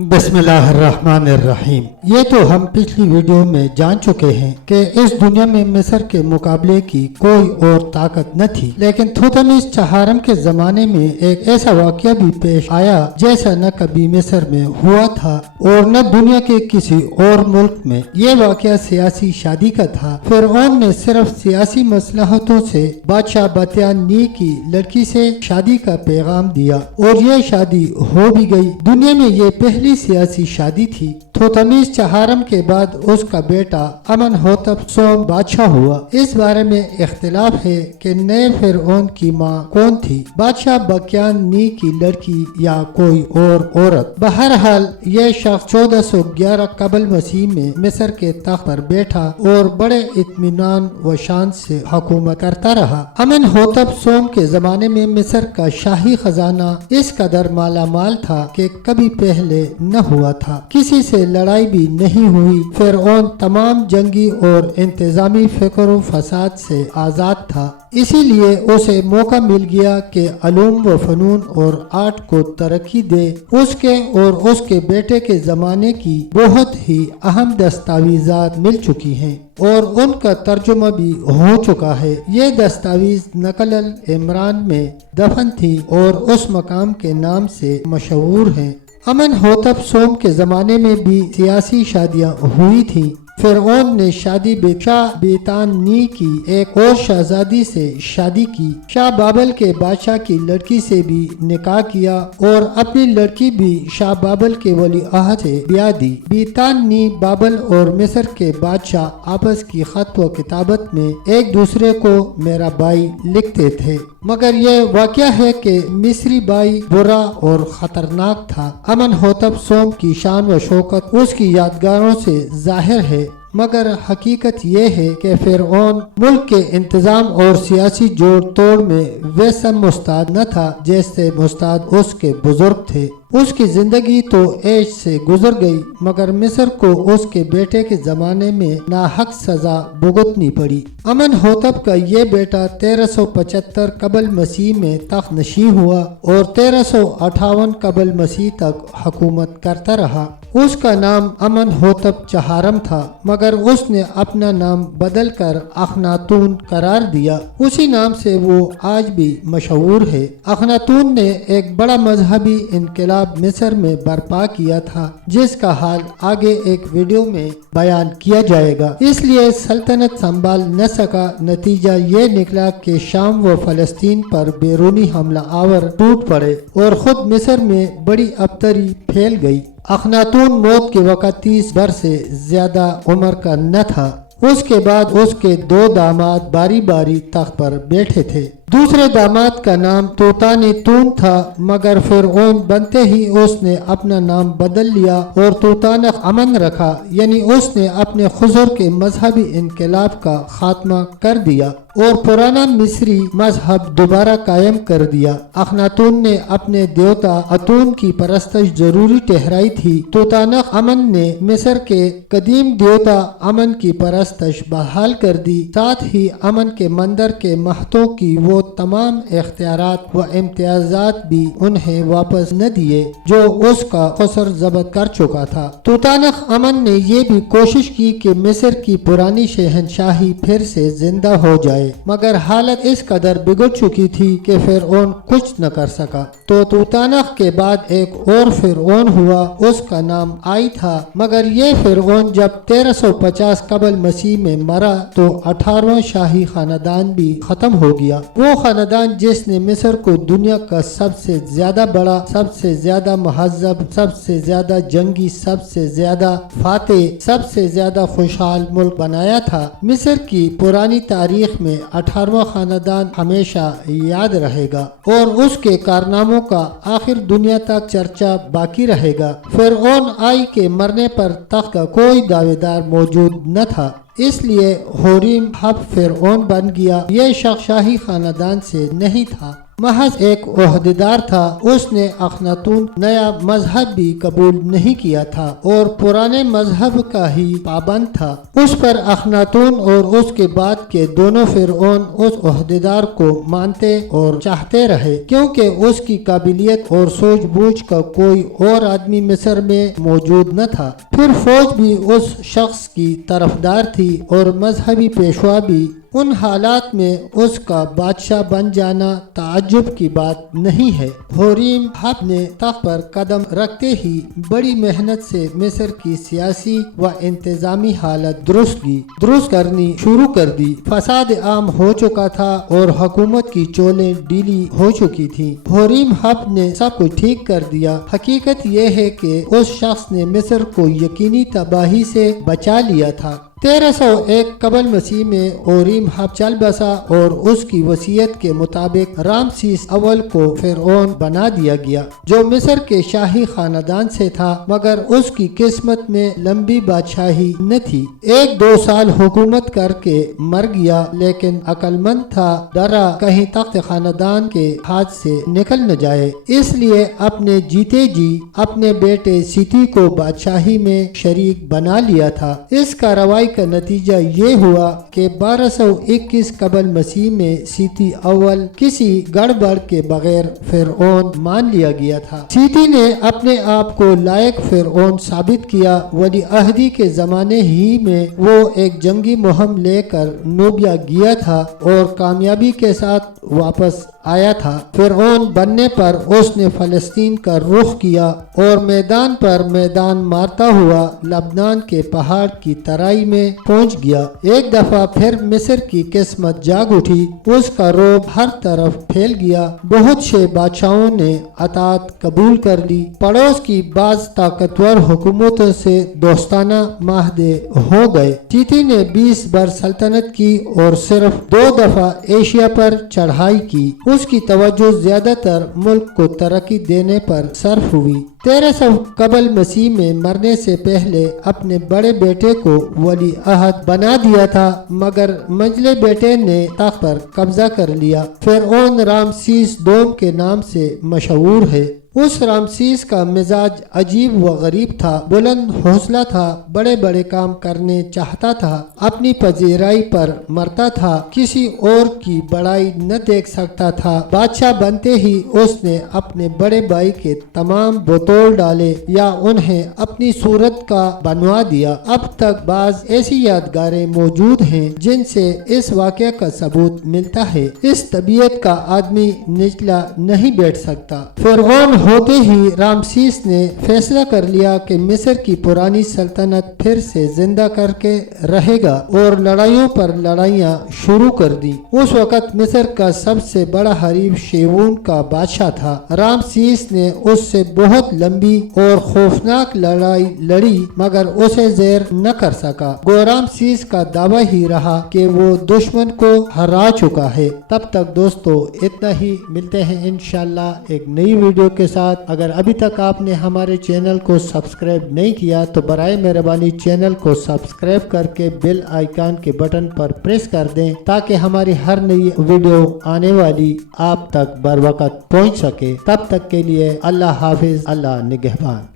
बिस्मिल्लाहिर्रहमानिर्रहीम। ये तो हम पिछली वीडियो में जान चुके हैं कि इस दुनिया में मिस्र के मुकाबले की कोई और ताकत न थी, लेकिन थूतमिस चहारम के जमाने में एक ऐसा वाक़या भी पेश आया जैसा न कभी मिस्र में हुआ था और न दुनिया के किसी और मुल्क में। ये वाक़या सियासी शादी का था। फिरऔन ने सिर्फ सियासी मसलहतों से बादशाह बत्यानी की लड़की से शादी का पैगाम दिया और ये शादी हो भी गई। दुनिया में ये पहली सियासी शादी थी। थूतमिस चहारम के बाद उसका बेटा अमनहोतप सोम बादशाह हुआ। इस बारे में इख्तिलाफ है कि नए फिरऔन की माँ कौन थी, बादशाह बक्यानी की लड़की या कोई और औरत। बहरहाल ये शख्स 1411 कबल मसीह में मिस्र के तख्त पर बैठा और बड़े इत्मीनान व शान से हुकूमत करता रहा। अमनहोतप सोम के जमाने में मिस्र का शाही खजाना इस कदर माला माल था कि कभी पहले न हुआ था। किसी से लड़ाई भी नहीं हुई। फिरऔन तमाम जंगी और इंतजामी फिक्र व फसाद से आजाद था। इसीलिए उसे मौका मिल गया कि अलूम व फनून और आर्ट को तरक्की दे। उसके और उसके बेटे के जमाने की बहुत ही अहम दस्तावेजात मिल चुकी हैं और उनका तर्जुमा भी हो चुका है। ये दस्तावेज नकल इमरान में दफन थी और उस मकाम के नाम से मशहूर हैं। अमनहोतप सोम के जमाने में भी सियासी शादियां हुई थी। फिरऔन ने शादी शाह बेतानी की एक और शहजादी से शादी की। शाह बाबल के बादशाह की लड़की से भी निकाह किया और अपनी लड़की भी शाह बाबल के वली अहद से ब्याह दी। बेतानी बाबल और मिस्र के बादशाह आपस की खत व किताबत में एक दूसरे को मेरा भाई लिखते थे, मगर यह वाक़या है कि मिस्री भाई बुरा और खतरनाक था। अमनहोतप सोम की शान व शौकत उसकी यादगारों से जाहिर है, मगर हकीकत ये है कि फिरऔन मुल्क के इंतजाम और सियासी जोड़ तोड़ में वैसा मुस्ताद न था जैसे मुस्ताद उसके बुजुर्ग थे। उसकी जिंदगी तो ऐश से गुजर गई, मगर मिस्र को उसके बेटे के जमाने में नाहक सजा भुगतनी पड़ी। अमनहोतप का ये बेटा 1375 कबल मसीह में तख्त नशी हुआ और 1358 कबल मसीह तक हुकूमत करता रहा। उसका नाम अमनहोतप चहारम था, मगर उसने अपना नाम बदल कर अखनातून करार दिया। उसी नाम से वो आज भी मशहूर है। अखनातून ने एक बड़ा मजहबी इनकलाब मिस्र में बर्पा किया था, जिसका हाल आगे एक वीडियो में बयान किया जाएगा। इसलिए सल्तनत संभाल न सका। नतीजा ये निकला कि शाम व फलस्तीन पर बैरूनी हमला आवर टूट पड़े और खुद मिस्र में बड़ी अबतरी फैल गई। अखनातून मौत के वक़्त 30 वर्ष से ज्यादा उम्र का न था। उसके बाद उसके 2 दामाद बारी बारी तख्त पर बैठे थे। दूसरे दामाद का नाम तूतानतून था, मगर फिरऔन बनते ही उसने अपना नाम बदल लिया और तूतानख अमन रखा, यानी उसने अपने खुजर के मजहबी इनकलाब का खात्मा कर दिया और पुराना मिस्री मजहब दोबारा कायम कर दिया। अखनातून ने अपने देवता अतून की परस्तश जरूरी ठहराई थी। तूतानख अमन ने मिस्र के कदीम देवता अमन की परस्तश बहाल कर दी। साथ ही अमन के मंदिर के महतों की वो तमाम इख्तियारात व इम्तियाजात भी उन्हें वापस न दिए जो उसका खुसर जब्त कर चुका था। तूतानख अमन ने ये भी कोशिश की कि मिस्र की पुरानी शहनशाही फिर से जिंदा हो जाए, मगर हालत इस कदर बिगड़ चुकी थी कि फिरऔन कुछ न कर सका। तो तूतानख के बाद एक और फिरऔन हुआ, उसका नाम आई था, मगर ये फिरऔन जब 1350 कबल मसीह में मरा तो 18वां शाही खानदान भी खत्म हो गया। वो खानदान जिसने मिस्र को दुनिया का सबसे ज्यादा बड़ा, सबसे ज्यादा महजब, सबसे ज्यादा जंगी, सबसे ज्यादा फातेह, सबसे ज्यादा खुशहाल मुल्क बनाया था। मिस्र की पुरानी तारीख में 18वां खानदान हमेशा याद रहेगा और उसके कारनामों का आखिर दुनिया तक चर्चा बाकी रहेगा। फिरऔन आई के मरने पर तख्त का कोई दावेदार मौजूद न था, इसलिए होरीम हब फिरऔन बन गया। ये शख्स शाही खानदान से नहीं था। محض एक ओहदेदार था। उसने अखनातून नया मजहब भी कबूल नहीं किया था और पुराने मजहब का ही पाबंद था। उस पर अखनातून और उसके बाद के दोनों फिरौन उस ओहदेदार को मानते और चाहते रहे, क्योंकि उसकी काबिलियत और सूझबूझ का कोई और आदमी मिस्र में मौजूद न था। फिर फौज भी उस शख्स की तरफदार थी और मजहबी पेशवा भी। उन हालात में उसका बादशाह बन जाना ताज्जुब की बात नहीं है। हुरीम हब ने तख्त पर कदम रखते ही बड़ी मेहनत से मिस्र की सियासी व इंतजामी हालत दुरुस्त करनी शुरू कर दी। फसाद आम हो चुका था और हुकूमत की चोलें ढीली हो चुकी थी। हुरीम हब ने सब कुछ ठीक कर दिया। हकीकत यह है कि उस शख्स ने मिस्र को यकीनी तबाही से बचा लिया था। 1301 कबल मसीह में हुरीम हब चल बसा और उसकी वसीयत के मुताबिक रामसीस अव्वल को फिरौन बना दिया गया, जो मिस्र के शाही खानदान से था, मगर उसकी किस्मत में लंबी बादशाही न थी। 1-2 साल हुकूमत करके मर गया, लेकिन अक्लमंद था, डरा कहीं तख्त खानदान के हाथ से निकल न जाए, इसलिए अपने जीते जी अपने बेटे सीती को बादशाही में शरीक बना लिया था। इस कार्रवाई का नतीजा ये हुआ कि 1221 कबल मसीह में सीती अव्वल किसी गड़बड़ के बगैर फिरौन मान लिया गया था। सीती ने अपने आप को लायक फिरौन साबित किया। वली अहदी के जमाने ही में वो एक जंगी मुहिम लेकर नूबिया गया था और कामयाबी के साथ वापस आया था। फिरौन बनने पर उसने फलस्तीन का रुख किया और मैदान पर मैदान मारता हुआ लबनान के पहाड़ की तराई में पहुंच गया। एक दफा फिर मिस्र की किस्मत जाग उठी। उसका रोब हर तरफ फैल गया। बहुत से बादशाहों ने अतात कबूल कर ली। पड़ोस की बाज ताकतवर हुकूमतों से दोस्ताना माहदे हो गए। सीती ने 20 बर सल्तनत की और सिर्फ 2 दफा एशिया पर चढ़ाई की। उसकी तवज्जो ज्यादातर मुल्क को तरक्की देने पर सर्फ हुई। 1300 कबल मसीह में मरने से पहले अपने बड़े बेटे को वली अहद बना दिया था, मगर मंझले बेटे ने तख्त पर कब्जा कर लिया। फिरौन रामसीस दोम के नाम से मशहूर है। उस रामसीस का मिजाज अजीब व गरीब था। बुलंद हौसला था, बड़े बड़े काम करने चाहता था, अपनी पजीराई पर मरता था, किसी और की बड़ाई न देख सकता था। बादशाह बनते ही उसने अपने बड़े भाई के तमाम बतौल डाले या उन्हें अपनी सूरत का बनवा दिया। अब तक बाज ऐसी यादगारें मौजूद हैं जिनसे इस वाक़े का सबूत मिलता है। इस तबीयत का आदमी निचला नहीं बैठ सकता। फिरौन होते ही रामसीस ने फैसला कर लिया कि मिस्र की पुरानी सल्तनत फिर से जिंदा करके रहेगा और लड़ाइयों पर लड़ाइयाँ शुरू कर दी। उस वक़्त मिस्र का सबसे बड़ा हरीफ शेवून का बादशाह था। रामसीस ने उससे बहुत लंबी और खौफनाक लड़ाई लड़ी, मगर उसे ज़ेर न कर सका। गो रामसीस का दावा ही रहा कि वो दुश्मन को हरा चुका है। तब तक दोस्तों इतना ही, मिलते हैं इंशाल्लाह एक नई वीडियो के साथ। अगर अभी तक आपने हमारे चैनल को सब्सक्राइब नहीं किया तो बराए मेहरबानी चैनल को सब्सक्राइब करके बेल आइकन के बटन पर प्रेस कर दें, ताकि हमारी हर नई वीडियो आने वाली आप तक बर वक्त पहुंच सके। तब तक के लिए अल्लाह हाफिज, अल्लाह निगहबान।